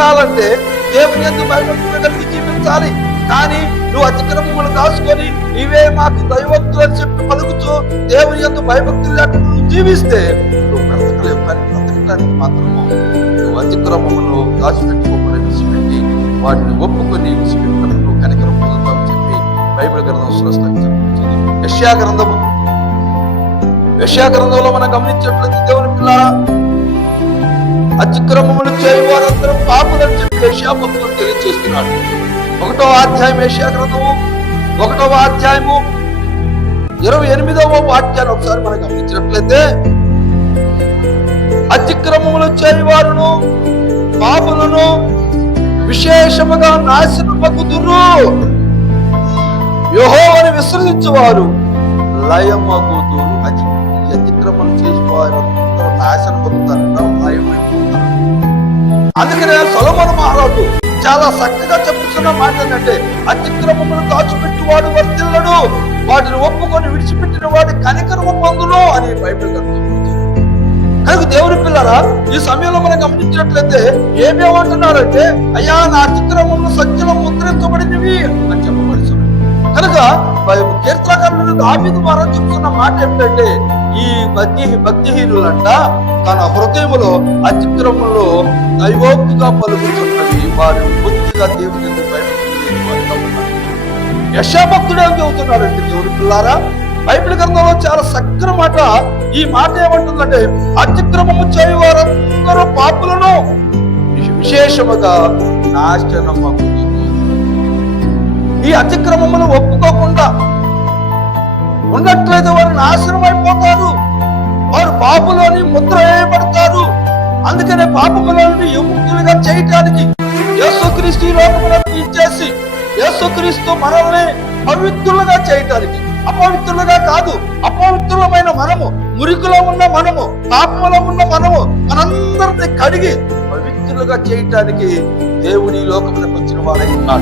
బ్రతకాలంటే దేవుని ఎందుకు భయభక్తులు కలిగి జీవించాలి. కానీ నువ్వు అతిక్రమములు దాచుకొని నీవే మాకు దైవక్తులు అని చెప్పి పలుకుతూ దేవుని ఎందుకు భయభక్తులు లేకుండా నువ్వు జీవిస్తే నువ్వు బ్రతకలేవు. కానీ బ్రతకటానికి మాత్రము నువ్వు అతిక్రమములు దాచిపెట్టుకోకుండా విడిచిపెట్టి వాటిని ఒప్పుకొని విడిచిపెట్టినప్పుడు నువ్వు కనికరం పొందుతావు చెప్పి బైబిల్ గ్రంథం స్పష్టంగా చెప్తుంది యెషయా గ్రంథము. యశ్యా గ్రంథంలో మనం గమనించినట్లయితే దేవుని పిల్ల అతిక్రమములు చేయవారందరూ పాపులని చెప్పి యెషయా తెలియజేస్తున్నాడు. ఒకటో అధ్యాయం ఏషియా గ్రంథము ఒకటవ అధ్యాయము ఇరవై ఎనిమిదవ వాక్యాన్ని ఒకసారి మనం గమనించినట్లయితే అతిక్రమములు చేయవారును పాపులను విశేషముగా నాశనమగుదురు యెహోవాను విశ్వసించువారు లయమగుదురు అది అతిక్రమం చేసి వారు నాశనం పొందుతారు అందుకనే సొలమన మహారాజు చాలా చక్కగా చెప్పుతున్న మాట ఏంటంటే అతిక్రమమును దాచిపెట్టి వాడు వర్తిల్లడు వాటిని ఒప్పుకొని విడిచిపెట్టిన వాడి కనికరము పొందును అని బైబిల్ కనుక దేవుని పిల్లరా ఈ సమయంలో మనం గమనించినట్లయితే ఏమేమంటున్నారంటే అయ్యా నా అతిక్రమములు సత్యలో ముద్రించబడినవి అని చెప్పబడుతుంది కనుక కీర్తనకారుడు దావీదు ద్వారా చెప్తున్న మాట ఏమిటంటే ఈ భక్తి భక్తిహీనులంట తన హృదయములో అతిక్రమంలో దైవోక్తిగా పలుకుతున్నది. వారు బుద్ధిగా దేవుని యందు భయభక్తులు లేని యశాభక్తుడు పిల్లారా. బైబిల్ గ్రంథంలో చాలా చక్కని మాట. ఈ మాట ఏమంటుందంటే అతిక్రమము చేయవారందరూ పాపులను విశేషముగా నాశనమగుదురు. ఈ అతిక్రమమును ఒప్పుకోకుండా ఉన్నట్లయితే వారు నాశనం అయిపోతారు వారు పాపులోని ముద్ర వేయబడతారు. అందుకనే పాపములను నుండి చేయటానికి యేసుక్రీస్తు ఈ లోకములకు ఇచ్చేసి యేసుక్రీస్తు మనల్ని పవిత్రులుగా చేయటానికి అపవిత్రులుగా కాదు అపవిత్రులమైన మనము మురికిలో ఉన్న మనము పాపములో ఉన్న మనము మనందరిని కడిగి పవిత్రులుగా చేయటానికి దేవుని లోకములకు వచ్చిన వాడై ఉన్నాడు.